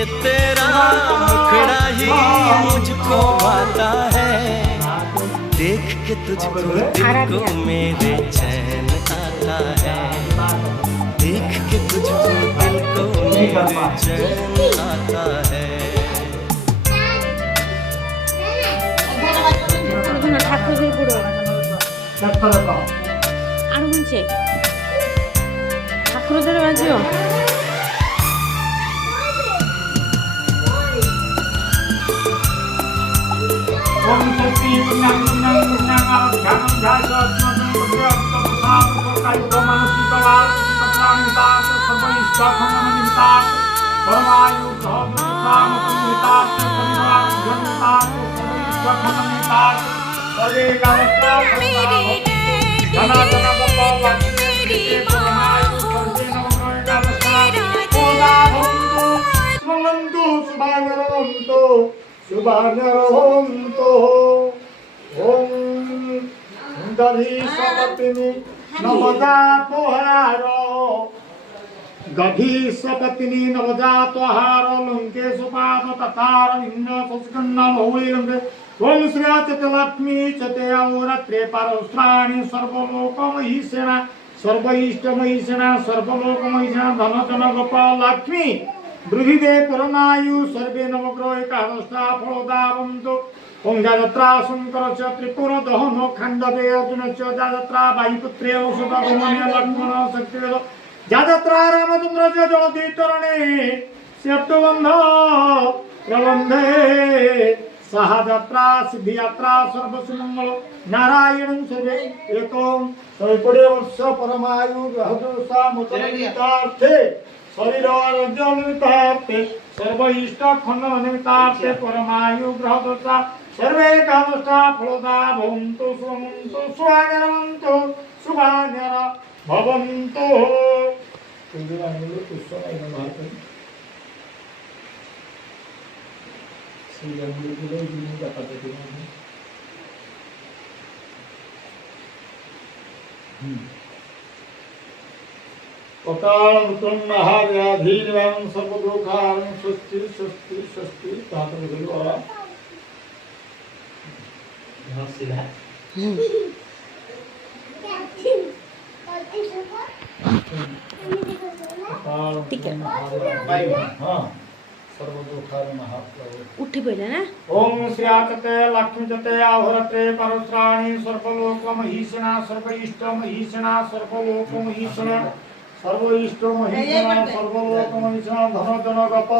ये तेरा मुखड़ा ही मुझको भाता है, देख के तुझको दिल को मेरे चैन आता है, देख के तुझको दिल को मेरे चैन आता है। ঠাকুরের বুড়ো আর বলছে ঠাকুরের বাজিও ओम शक्ति पुण्यं पुण्यं पुण्यं ध्यानं ध्यायस्मरणं मानसिकवा प्राणिता सर्वैष्ठखण्डनिता परमायु धर्मसामनिता परिवार जनता सर्वैष्ठखण्डनिता सजे गावस्ता मेरी धना धना बाबा मेरी परमायु सर्वैष्ठखण्डनिता सुभानरवन्तु शुभानरवन्तु ओम दधि सपत्नी नवजातोहार गधी सपत्नी नवजातोहार लंके सुपाद ततार इंद्र सुस्कन्द बहुलिंगे ओम श्रिया चते लक्ष्मी चते अहोरात्रे पारस्त्राणि सर्वलोकमहिषेणा सर्वइष्टमहिषेणा सर्वलोकमहिषेणा धन जन गोपाल लक्ष्मी वृद्धिदे परमायु सर्वे नवग्रह एकादशा फलोदावन्तु ओम जाजत्रा शंकर च त्रिपुर दहन खंडवे अर्जुन च जाजत्रा वायुपुत्रे औषध भवने लक्ष्मण शक्तिवेद जाजत्रा रामचंद्र च जलदीतरणे सप्तबंध प्रबंधे सहजात्रा सिद्धियात्रा सर्वसुमंगल नारायणं सर्वे एकम 100 वर्ष परमायु ग्रहदोषा मुद्रितार्थे शरीर आरोग्य निमित्तार्थे सर्व इष्ट खंड निमित्तार्थे परमायु ग्रहदोषा सर्वे कामस्था फलदा भवन्तु सुमन्तु स्वागरवन्तु शुभान्यर भवन्तु पताल उत्तम महाव्याधि निवारण सर्वदुःखारण स्वस्ति स्वस्ति स्वस्ति तातो बोलो और यहां सीधा ठीक है हां सर्वदुःखारण महाप्रभु उठी पहिले ना ओम श्रीयाचते लक्ष्मी चते अहोरात्रे परस्त्राणि सर्वलोकमहिषेणा सर्वइष्टमहिषेणा सर्वलोकमहिषेणा सर्वइष्टमहिषेणा सर्वलोकमहिषेणा धन जन गप